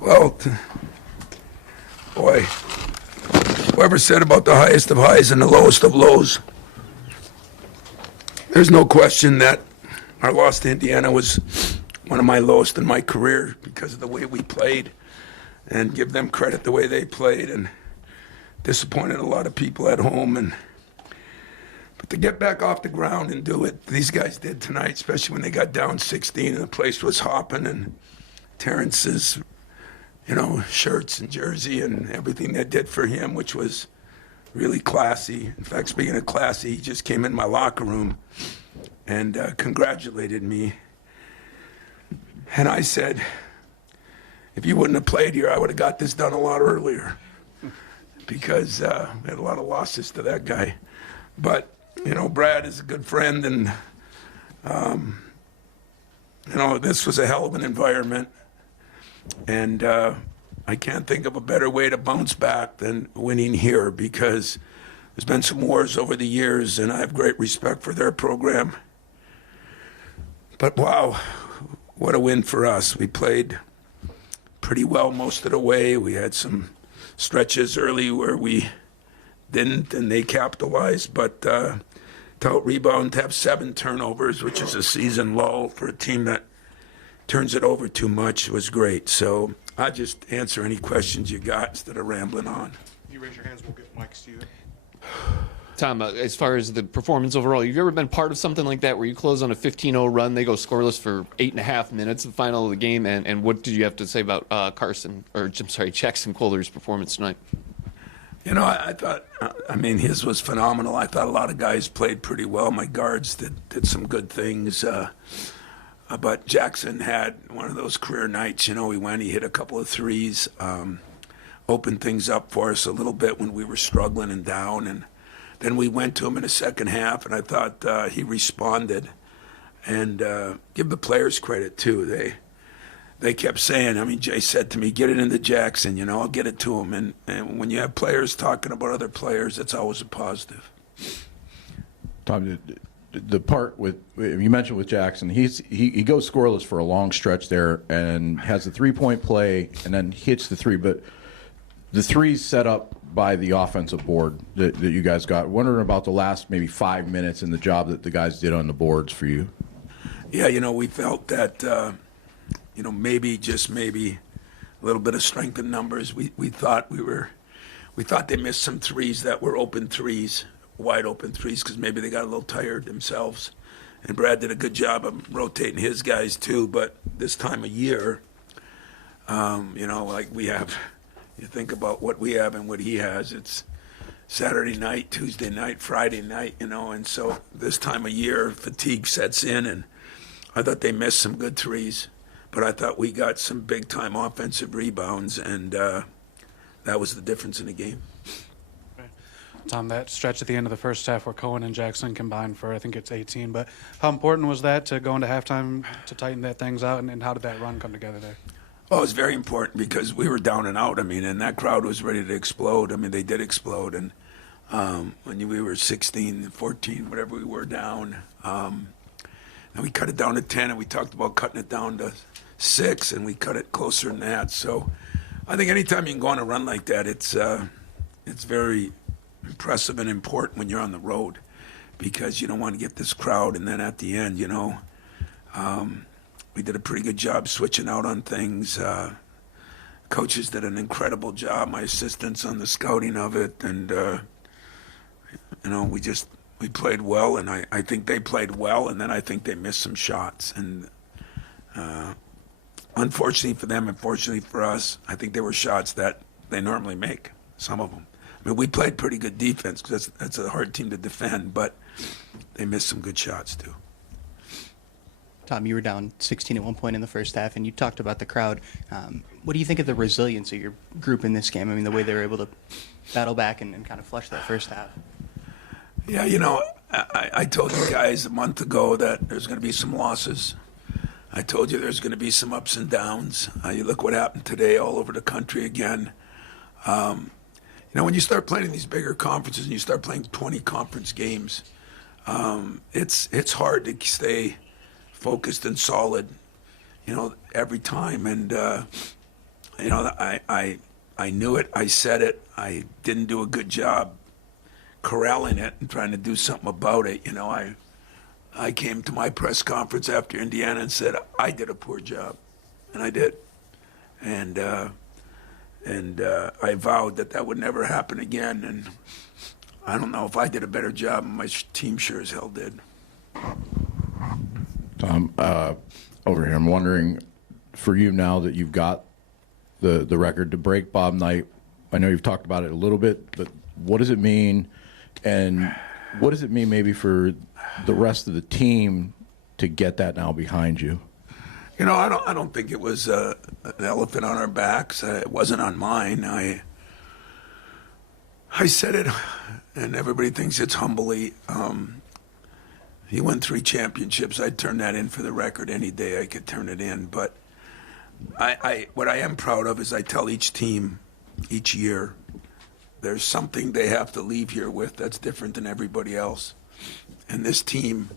Well, boy, whoever said about the highest of highs and the lowest of lows, there's no question that our loss to Indiana was one of my lowest in my career because of the way we played, and give them credit the way they played, and disappointed a lot of people at home. But to get back off the ground and do it, these guys did tonight, especially when they got down 16 and the place was hopping, and Terrence's, shirts and jersey and everything they did for him, which was really classy. In fact, speaking of classy, he just came in my locker room and congratulated me. And I said, if you wouldn't have played here, I would have got this done a lot earlier, because we had a lot of losses to that guy. But, Brad is a good friend, and, this was a hell of an environment. And I can't think of a better way to bounce back than winning here, because there's been some wars over the years, and I have great respect for their program. But wow, what a win for us. We played pretty well most of the way. We had some stretches early where we didn't, and they capitalized. But to out-rebound, to have 7 turnovers, which is a season low for a team that turns it over too much, was great. So I'll just answer any questions you got instead of rambling on. If you raise your hands, we'll get mics to you. Tom, as far as the performance overall, have you ever been part of something like that where you close on a 15-0 run, they go scoreless for 8.5 minutes, the final of the game, and what did you have to say about Jackson Kohler's performance tonight? I thought, his was phenomenal. I thought a lot of guys played pretty well. My guards did some good things. But Jackson had one of those career nights. He hit a couple of threes, opened things up for us a little bit when we were struggling and down. And then we went to him in the second half, and I thought he responded. And give the players credit, too. They kept saying, Jay said to me, get it into Jackson, I'll get it to him. And when you have players talking about other players, that's always a positive. Tom, the part you mentioned with Jackson, he goes scoreless for a long stretch there and has a 3-point play and then hits the three, but the three's set up by the offensive board that you guys got. Wondering about the last maybe 5 minutes and the job that the guys did on the boards for you. Yeah, we felt that maybe a little bit of strength in numbers. We thought they missed some threes that were open threes, wide open threes, because maybe they got a little tired themselves. And Brad did a good job of rotating his guys too. But this time of year, like we have, you think about what we have and what he has. It's Saturday night, Tuesday night, Friday night, and so this time of year, fatigue sets in, and I thought they missed some good threes. But I thought we got some big-time offensive rebounds, and that was the difference in the game. Tom, that stretch at the end of the first half where Cohen and Jackson combined for, I think it's 18, but how important was that to go into halftime to tighten that things out, and how did that run come together there? Well, it was very important because we were down and out, and that crowd was ready to explode. They did explode, and when we were 16, 14, whatever we were down, and we cut it down to 10, and we talked about cutting it down to 6, and we cut it closer than that. So I think anytime you can go on a run like that, it's very impressive and important when you're on the road, because you don't want to get this crowd. And then at the end, we did a pretty good job switching out on things. Coaches did an incredible job, my assistants on the scouting of it, and we played well, and I think they played well, and then I think they missed some shots. And unfortunately for them, unfortunately for us, I think there were shots that they normally make, some of them. We played pretty good defense because that's a hard team to defend, but they missed some good shots too. Tom, you were down 16 at one point in the first half, and you talked about the crowd. What do you think of the resilience of your group in this game? The way they were able to battle back and kind of flush that first half. Yeah, I told you guys a month ago that there's going to be some losses. I told you there's going to be some ups and downs. You look what happened today all over the country again. When you start playing in these bigger conferences and you start playing 20 conference games, it's hard to stay focused and solid, every time. And you know, I knew it. I said it. I didn't do a good job corralling it and trying to do something about it. You know, I came to my press conference after Indiana and said I did a poor job, and I did, and I vowed that would never happen again. And I don't know if I did a better job, my team sure as hell did. Tom, over here, I'm wondering, for you now that you've got the record to break Bob Knight, I know you've talked about it a little bit, but what does it mean, and what does it mean maybe for the rest of the team to get that now behind you? You know, I don't think it was an elephant on our backs. It wasn't on mine. I said it, and everybody thinks it's humbly. He won 3 championships. I'd turn that in for the record any day. I could turn it in. But what I am proud of is I tell each team each year there's something they have to leave here with that's different than everybody else. And this team,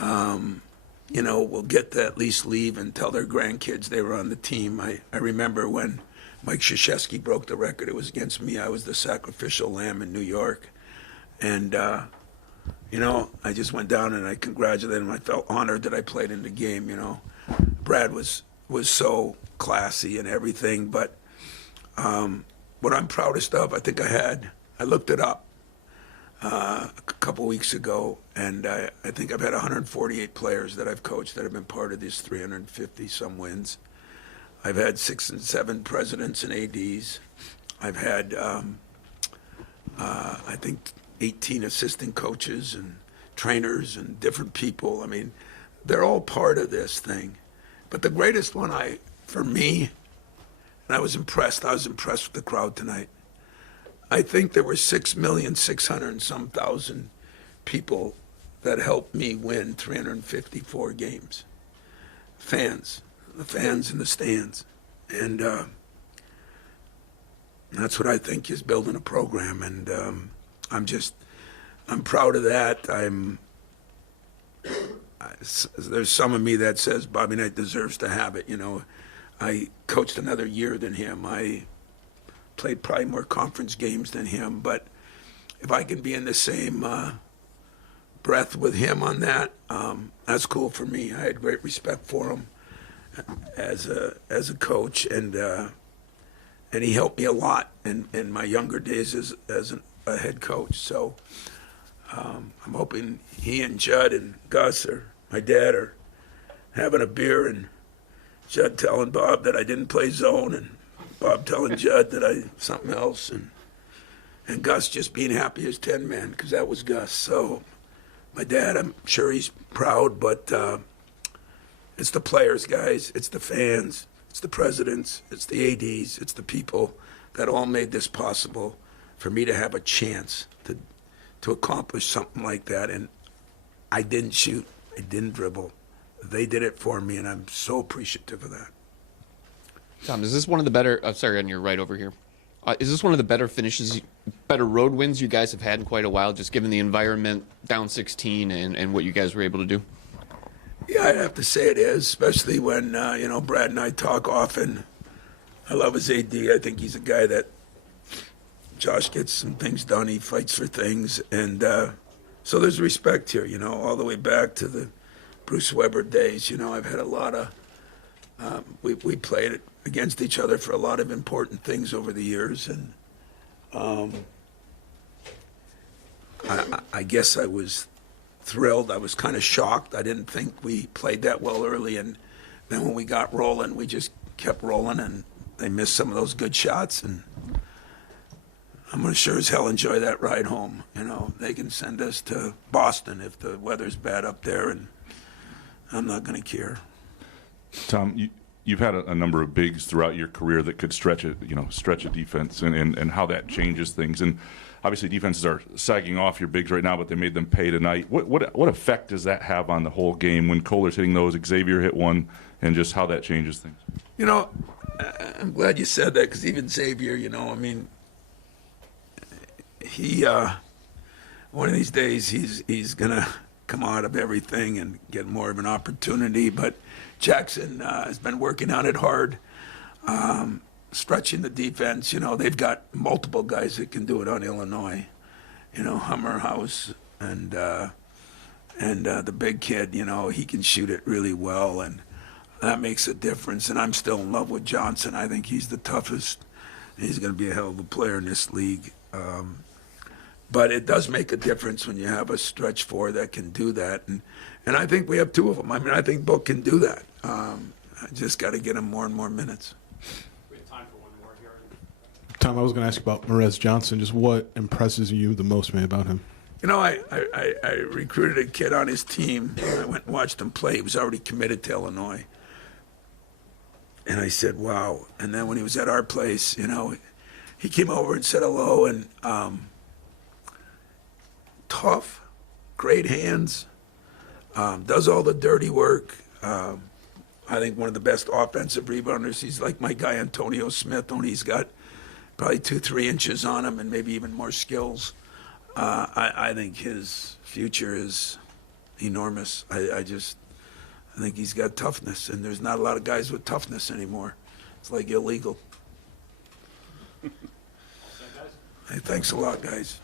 you know, will get to at least leave and tell their grandkids they were on the team. I remember when Mike Krzyzewski broke the record. It was against me. I was the sacrificial lamb in New York. And, you know, I just went down and I congratulated him. I felt honored that I played in the game, you know. Brad was so classy and everything. But what I'm proudest of, I think I looked it up a couple weeks ago, and I think I've had 148 players that I've coached that have been part of these 350-some wins. I've had 6 and 7 presidents and ADs. I've had, I think, 18 assistant coaches and trainers and different people. I mean, they're all part of this thing. But the greatest one for me, and I was impressed with the crowd tonight. I think there were 6,600,000 and some thousand people that helped me win 354 games. Fans, the fans in the stands. And that's what I think is building a program. And I'm proud of that. There's some of me that says Bobby Knight deserves to have it. You know, I coached another year than him. I played probably more conference games than him. But if I can be in the same breath with him on that, that's cool for me. I had great respect for him as a coach, and he helped me a lot in my younger days as a head coach. So I'm hoping he and Judd and Gus or my dad are having a beer, and Judd telling Bob that I didn't play zone, and Bob telling Judd that I something else, and Gus just being happy as 10 men, because that was Gus. So my dad, I'm sure he's proud, but it's the players, guys. It's the fans. It's the presidents. It's the ADs. It's the people that all made this possible for me to have a chance to accomplish something like that. And I didn't shoot. I didn't dribble. They did it for me, and I'm so appreciative of that. Tom, is this one of the better? Sorry, on your right over here. Is this one of the better finishes, better road wins you guys have had in quite a while, just given the environment, down 16, and what you guys were able to do? Yeah, I'd have to say it is, especially when, you know, Brad and I talk often. I love his AD. I think he's a guy that Josh gets some things done. He fights for things. And so there's respect here, you know, all the way back to the Bruce Weber days. You know, I've had a lot of, we played against each other for a lot of important things over the years. And I guess I was thrilled. I was kind of shocked. I didn't think we played that well early, and then when we got rolling, we just kept rolling, and they missed some of those good shots, and I'm going to sure as hell enjoy that ride home. You know, they can send us to Boston if the weather's bad up there, and I'm not going to care. Tom, you've had a number of bigs throughout your career that could stretch a defense, and how that changes things. And obviously, defenses are sagging off your bigs right now, but they made them pay tonight. What effect does that have on the whole game when Kohler's hitting those, Xavier hit one, and just how that changes things? You know, I'm glad you said that, because even Xavier, you know, I mean, he one of these days he's gonna come out of everything and get more of an opportunity. But Jackson has been working on it hard. stretching the defense. They've got multiple guys that can do it on Illinois. Hummerhouse and the big kid. He can shoot it really well, and that makes a difference. And I'm still in love with Johnson. I think he's the toughest. He's going to be a hell of a player in this league. But it does make a difference when you have a stretch four that can do that. And I think we have two of them. I mean, I think Book can do that. I just got to get him more and more minutes. We have time for one more here. Tom, I was going to ask you about Morez Johnson. Just what impresses you the most, man, about him? I recruited a kid on his team. I went and watched him play. He was already committed to Illinois. And I said, wow. And then when he was at our place, he came over and said hello, and tough, great hands, does all the dirty work. I think one of the best offensive rebounders. He's like my guy Antonio Smith, only he's got probably 2-3 inches on him and maybe even more skills. I think his future is enormous. I think he's got toughness, and there's not a lot of guys with toughness anymore. It's like illegal. Hey, thanks a lot, guys.